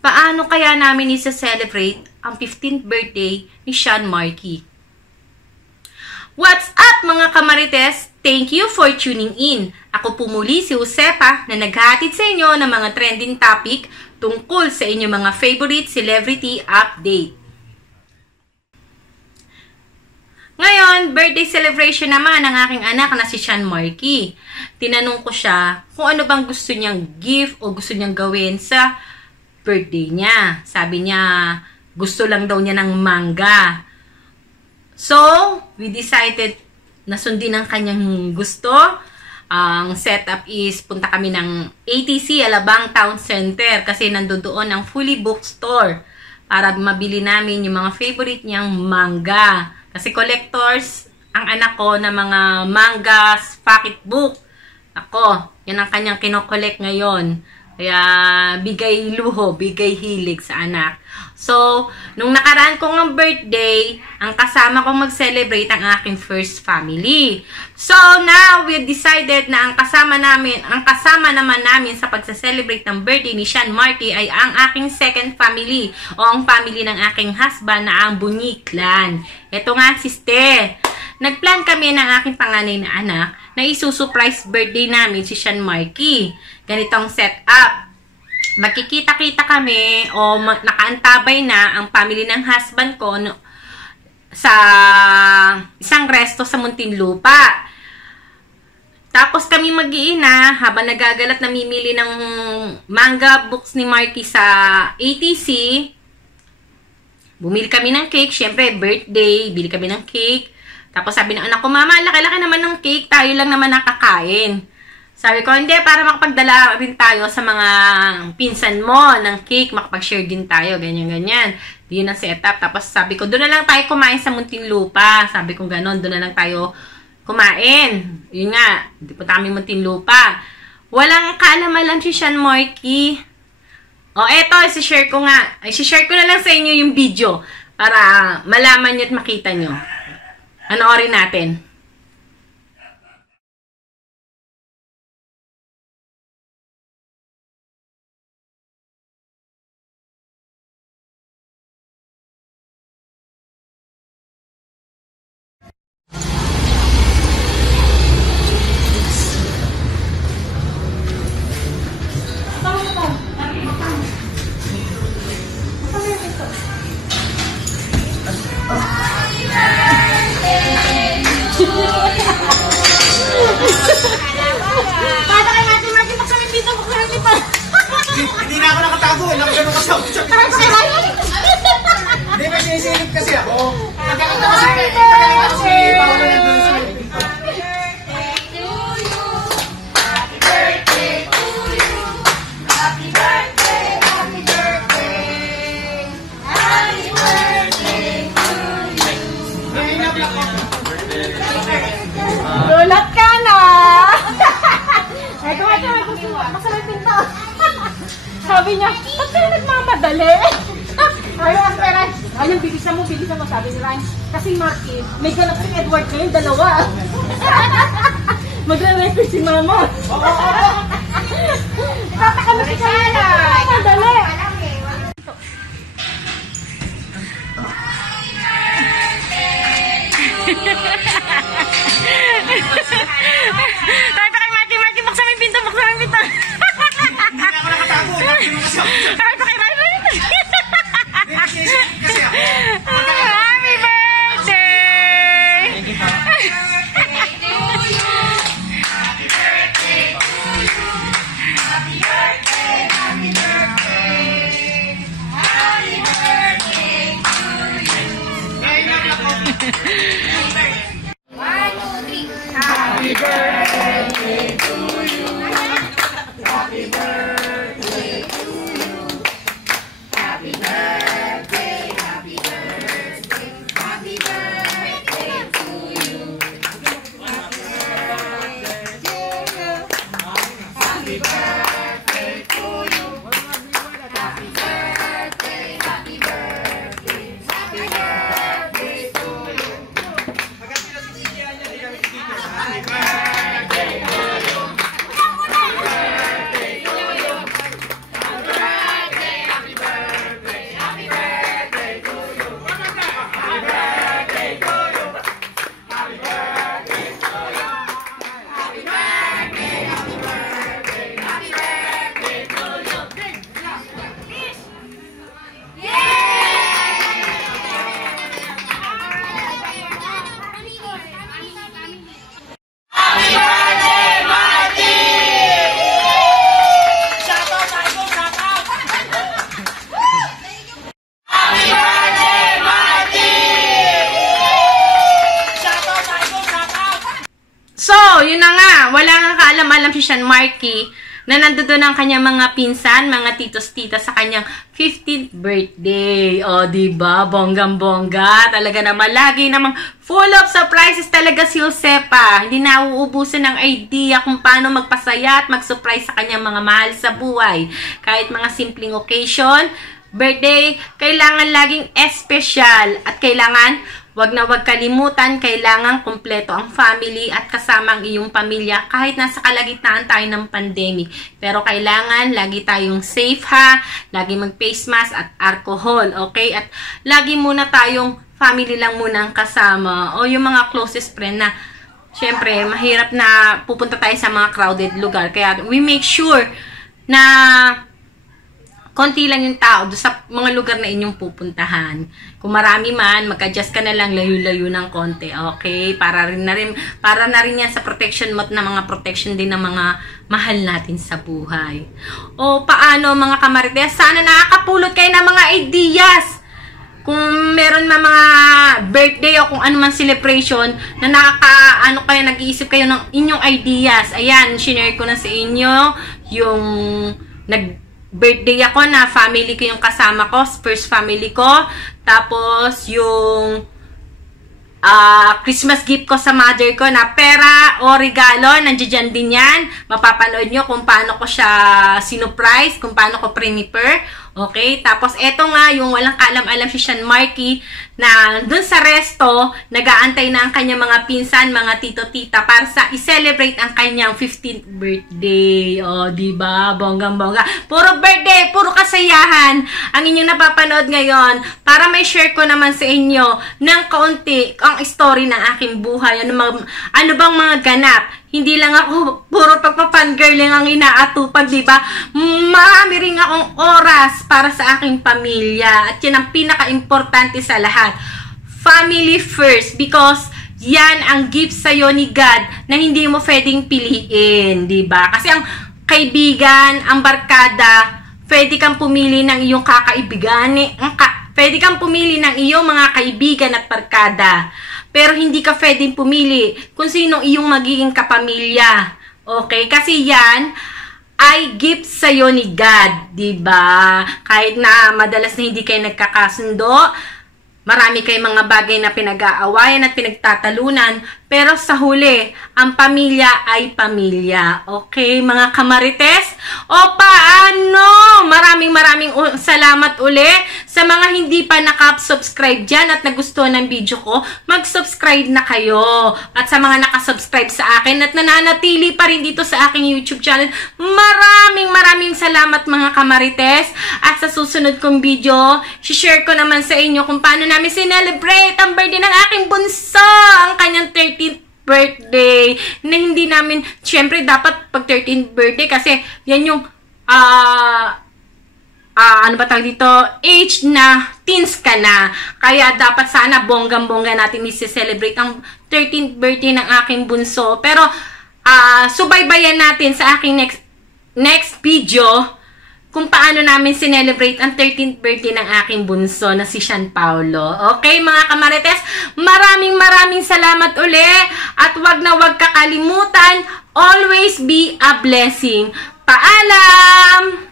paano kaya namin isa-celebrate ang 15th birthday ni Sean Marky? What's up mga kamarites? Thank you for tuning in. Ako po muli si Josepa na naghahatid sa inyo ng mga trending topic tungkol sa inyong mga favorite celebrity update. Ngayon, birthday celebration naman ng aking anak na si Sean Marky. Tinanong ko siya kung ano bang gusto niyang gift o gusto niyang gawin sa birthday niya. Sabi niya, gusto lang daw niya ng manga. So, we decided na sundin ang kanyang gusto. Ang setup is punta kami ng ATC, Alabang Town Center kasi nandoon ang fully booked store para mabili namin yung mga favorite niyang manga. Kasi collectors ang anak ko na mga mangas, pocketbook. Ako, yan ang kanyang kinokollect ngayon. Kaya bigay luho, bigay hilig sa anak. So, nung nakaraan ko ng birthday, ang kasama kong mag-celebrate ang aking first family. So, now we decided na ang kasama naman namin sa pagsa-celebrate ng birthday ni Sean Marky ay ang aking second family o ang family ng aking husband na ang Bunyi Clan. Ito nga, sister. Nagplan kami ng aking panganay na anak na isusurprise birthday namin si Sean Marky. Ganitong setup. Magkikita-kita kami o nakaantabay na ang family ng husband ko sa isang resto sa Muntinlupa. Tapos kami mag-iina habang nagagalat namimili ng manga books ni Marky sa ATC. Bumili kami ng cake. Siyempre, birthday. Bili kami ng cake. Tapos sabi ng anak ko, Mama, laki-laki naman ng cake. Tayo lang naman nakakain. Sabi ko, hindi, para makapagdala rin tayo sa mga pinsan mo ng cake, makapag-share din tayo, ganyan-ganyan. Yun ang setup. Tapos sabi ko, doon na lang tayo kumain sa Muntinlupa. Sabi ko, gano'n, doon na lang tayo kumain. Yun nga, hindi po kami Muntinlupa. Walang kaalaman si Sean Marky. O, eto, isi-share ko nga. Isi-share ko na lang sa inyo yung video para malaman nyo at makita nyo. Panoorin natin. Paano kay Marky? Magsabi dito, magsabi pa. Hindi na ako nakatago. Nakagano kasi ako. Paano kay Marky? Hindi, may sinisilip kasi ako. Pagkakita kasi, bawal na doon sa Lulat ka na! Ito, magsabay pinto. Sabi niya, ba't kayo nagmamadali? Ayaw ang pera. Ayun, bilisan mo, sabi ni Ryan. Kasi Marky, may ganap si Edward ngayon, dalawa. Magre-record si Mama. Tatakalo si Kaya. Madali. Tayo kay Marky, buksan mo yung pinto. Hindi na ako nakatago. Nakagano kasi ako. Tayo kay Ryan. Hindi, may sinisilip kasi ako. Happy birthday! alam si Sean Marky na nandoon ang kanyang mga pinsan, mga titos-tita sa kanyang 15th birthday. O, diba? Bonggang-bongga. Talaga naman, lagi namang full of surprises talaga si Josepa. Hindi na uubusan ng idea kung paano magpasaya at mag-surprise sa kanyang mga mahal sa buhay. Kahit mga simpleng occasion, birthday, kailangan laging espesyal at kailangan wag na wag kalimutan, kailangan kumpleto ang family at kasama ang iyong pamilya kahit nasa kalagitnaan tayo ng pandemic. Pero kailangan lagi tayong safe ha, lagi mag-face mask at alcohol, okay? At lagi muna tayong family lang muna ang kasama o yung mga closest friend na syempre mahirap na pupunta tayo sa mga crowded lugar. Kaya we make sure na konti lang yung tao doon sa mga lugar na inyong pupuntahan. Kung marami man, mag-adjust ka na lang, layo-layo ng konti. Okay? Para na rin yan sa protection mo at na mga protection din ng mga mahal natin sa buhay. O paano mga kamarites? Sana nakakapulot kayo ng mga ideas. Kung meron mga birthday o kung ano man celebration na kayo, nag-iisip kayo ng inyong ideas. Ayan, shinare ko na sa inyo yung birthday ako na family ko yung kasama ko, first family ko. Tapos yung Christmas gift ko sa mother ko na pera o regalo, nandiyan din yan. Mapapanood nyo kung paano ko siya sinurprise, kung paano ko prepare. Okay? Tapos eto nga yung walang kaalam-alam si Sean Marky na dun sa resto, nag-aantay na ang kanyang mga pinsan, mga tito-tita para sa i-celebrate ang kanyang 15th birthday. O, diba? Bonggang-bongga. Puro birthday, puro kasayahan ang inyong napapanood ngayon para may share ko naman sa inyo ng kaunti ang story ng aking buhay. Ano bang mga ganap? Hindi lang ako puro pagpapangirling ang inaatupag, diba? Marami rin akong oras para sa aking pamilya. At yan ang pinaka-importante sa lahat. Family first. Because yan ang gift sa'yo ni God na hindi mo pwedeng piliin, diba? Kasi ang kaibigan, ang barkada, pwede kang pumili ng iyong kakaibigan. Pwede kang pumili ng iyong mga kaibigan at barkada. Pero hindi ka pwedeng pumili kung sino iyong magiging kapamilya. Okay? Kasi yan ay gift sa'yo ni God. Diba? Kahit na madalas na hindi kayo nagkakasundo, marami kayong mga bagay na pinag-aawayan at pinagtatalunan. Pero sa huli, ang pamilya ay pamilya. Okay, mga kamarites? O paano? Maraming salamat uli sa mga hindi pa nakasubscribe dyan at nagustuhan ng video ko. Mag-subscribe na kayo. At sa mga nakasubscribe sa akin at nananatili pa rin dito sa aking YouTube channel, maraming salamat mga kamarites. At sa susunod kong video, share ko naman sa inyo kung paano namin sinelebrate ang birthday ng aking bunso, ang kanyang 13th birthday, na hindi namin, syempre dapat pag 13th birthday kasi yan yung ano ba tawag dito, age na teens ka na, kaya dapat sana bonggang-bongga natin i-celebrate ang 13th birthday ng aking bunso. Pero subaybayan natin sa aking next video kung paano namin sinelebrate ang 13th birthday ng aking bunso na si Sean Paulo. Okay, mga kamarites? Maraming salamat uli. At wag na wag kakalimutan, always be a blessing. Paalam!